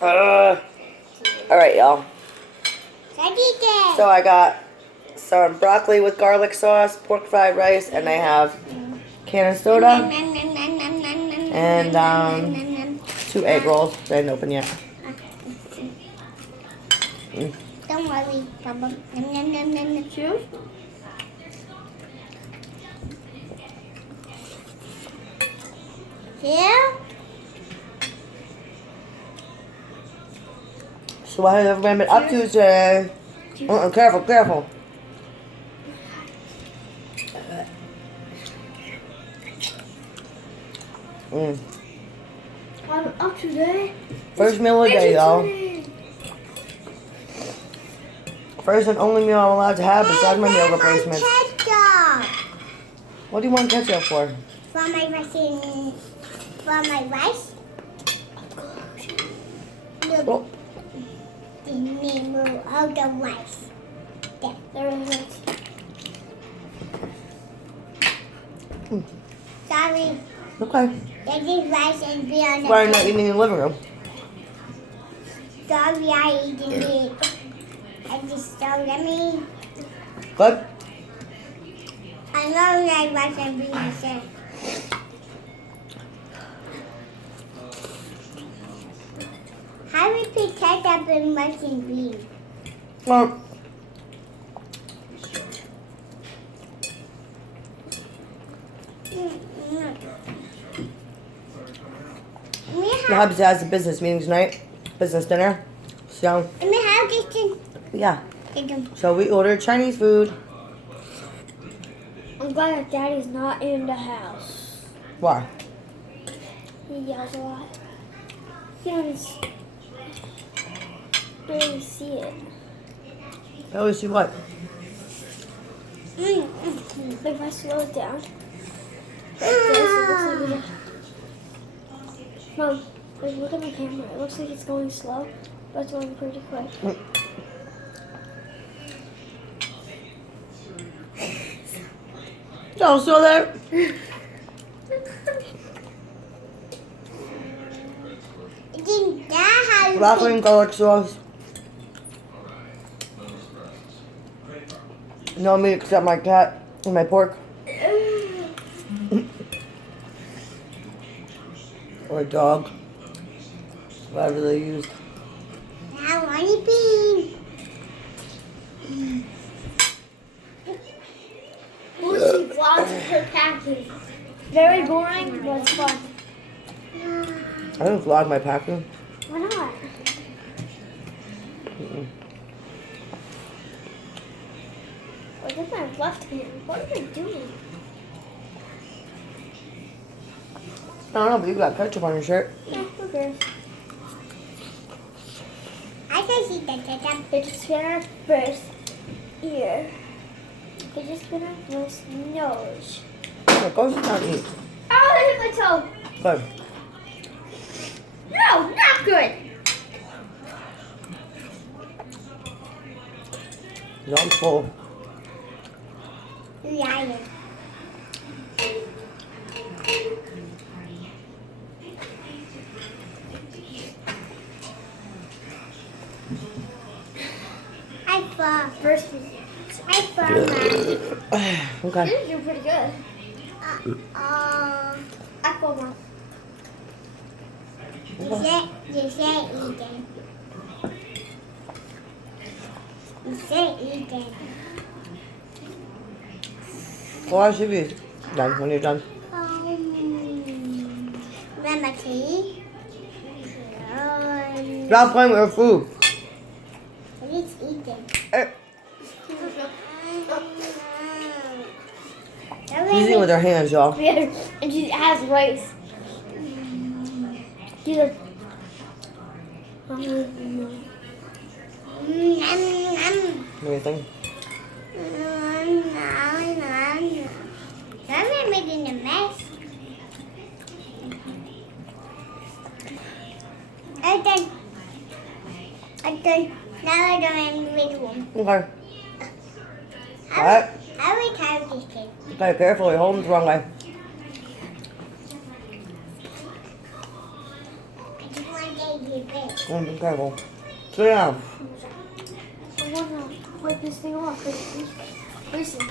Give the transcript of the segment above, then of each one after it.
Alright, y'all. So I got some broccoli with garlic sauce, pork fried rice, and I have can of soda and 2 egg rolls. They didn't open yet. Don't worry, Papa. Cheers. Here? So what has everyone been up to today? Careful, careful. I'm up today. First meal of the day, y'all. First and only meal I'm allowed to have besides my meal replacements. What do you want ketchup for? For my rice. Oh, The name of the rice. There it is. Sorry, okay. there is rice and beer on the Why are you not eating in the living room? Sorry, I eating it. I just don't let me. Good? I know like rice and beer you said. How we pick ketchup and rice and beans? Well, the hubs has a business meeting tonight. Business dinner. So, yeah. So we ordered Chinese food. I'm glad that Daddy's not in the house. Why? He yells a lot. You don't really see it. I always see what? But if I slow it down, like this, it looks like it. Mom, like, look at my camera. It looks like it's going slow, but it's going pretty quick. Y'all saw that? Broccoli and garlic sauce. No meat except my cat and my pork. Or a dog. Whatever they used. Now, honey bean. Lucy vlogs her packing. Very boring, but it's fun. I didn't vlog my packing. Why not? Look at my left hand. What am I doing? I don't know, but you got ketchup on your shirt. Yeah, okay. I can see the ketchup. They just spin our first ear. They just spin our first nose. Yeah, go sit down and eat. Oh, I hit my toe. Good. No, not good. No, I'm full. Lion. I fall. First, I fall. Okay. you're doing pretty good. Apple mom. You say eating. You say eating. Well, I should be done when you're done. Remember tea? Stop playing with your food. It's eating. She's eating with her hands, y'all. And she has rice. She's like, Anything? I'm making a mess. I'm done. Now I don't make one. Okay. Alright. I will carry this kid. Okay, careful. You're holding it the wrong way. I just want to baby bed. Oh, be careful. Sit down. I want to wipe this thing off. Listen.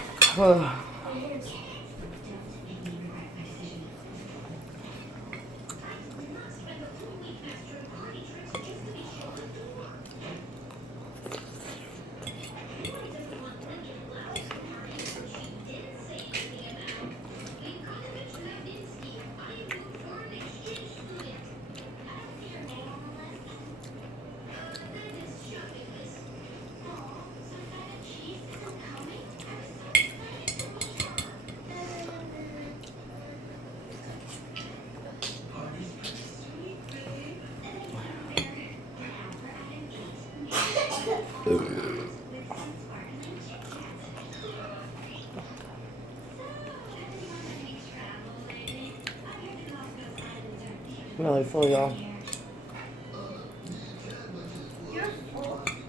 Really full, y'all.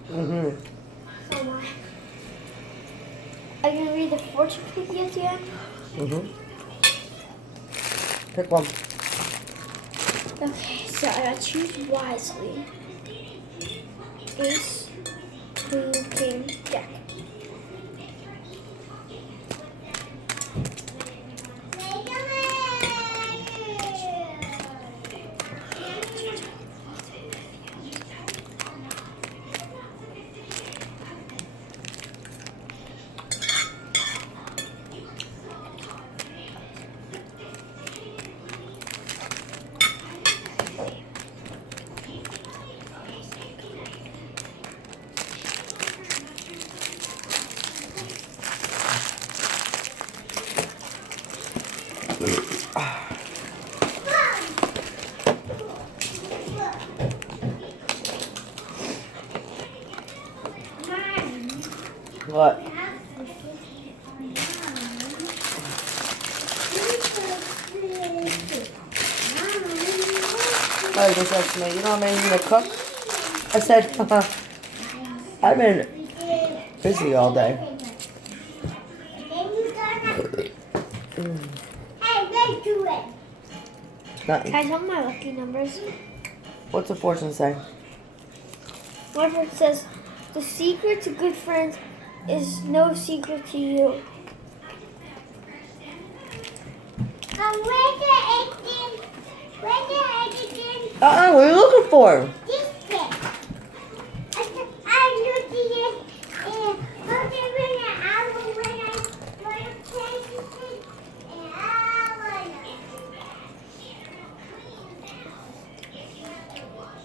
Mm-hmm. So am I. Are you going to read the fortune cookie at the end? Mm-hmm. Pick one. Okay, so I gotta choose wisely. Ace, Queen, King, Jack. What? I just said to me, you know I'm in to cook? I said, I've been busy all day. Hey, let's do it. Nothing. Can I tell my lucky numbers? What's the fortune say? Whatever it says, the secret to good friends is no secret to you. Where's the 18? Where's the 18? What are you looking for? This bit. I looked at it. When I want to change it, and I want to.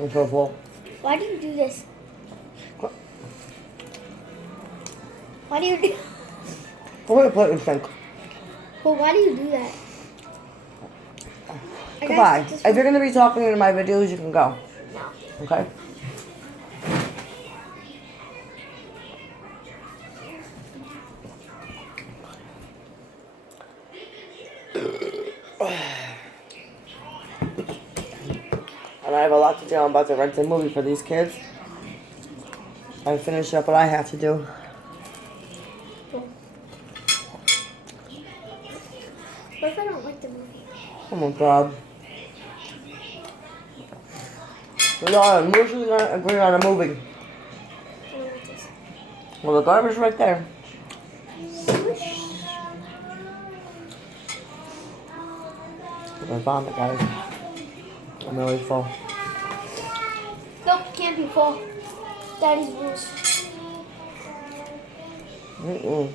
I'm so full. Why do you do this? What? Why do you do? I'm gonna put it in sink. Well, why do you do that? I Goodbye. guess this If you're gonna be talking in my videos, you can go. No. Okay? And I have a lot to do. I'm about to rent a movie for these kids. I finish up what I have to do. What if I don't like the movie? Oh my god. We're usually gonna agree on a movie. I don't like this. Well, the garbage right there. I vomit, guys. I'm really full. Nope, can't be full. Daddy's rules. Mm-mm.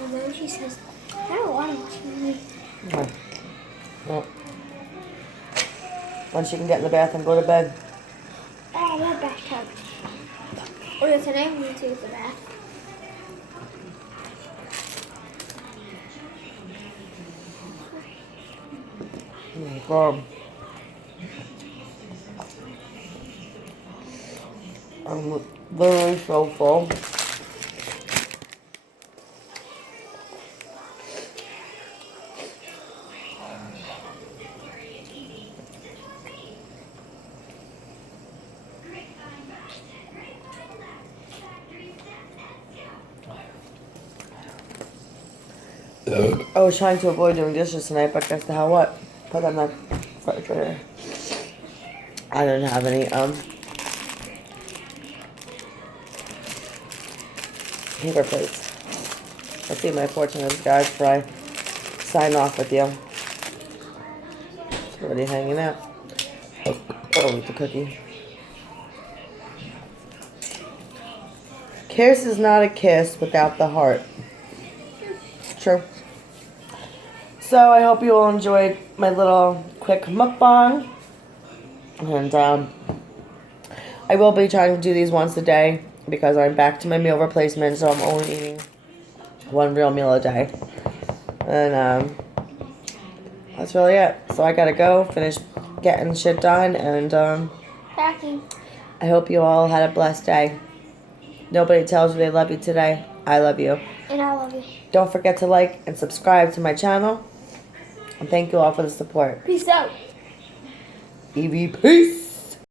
And then she says, I don't want to watch a movie. Okay. Well, when she can get in the bath and go to bed. Oh, I love bathtub. Oh, yeah, tonight I'm going to take the bath. Oh my god. I'm literally so full. I was trying to avoid doing dishes tonight, but guess the hell what? Put them in the refrigerator. I didn't have any paper plates. Let's see my fortune is, guys, before I sign off with you. It's already hanging out. Oh, with the cookie. Kiss is not a kiss without the heart. True. So I hope you all enjoyed my little quick mukbang. And I will be trying to do these once a day because I'm back to my meal replacement, so I'm only eating one real meal a day. And that's really it. So I gotta go, finish getting shit done, and Packing. I hope you all had a blessed day. Nobody tells you they love you today. I love you. And I love you. Don't forget to like and subscribe to my channel. And thank you all for the support. Peace out. Evie, peace!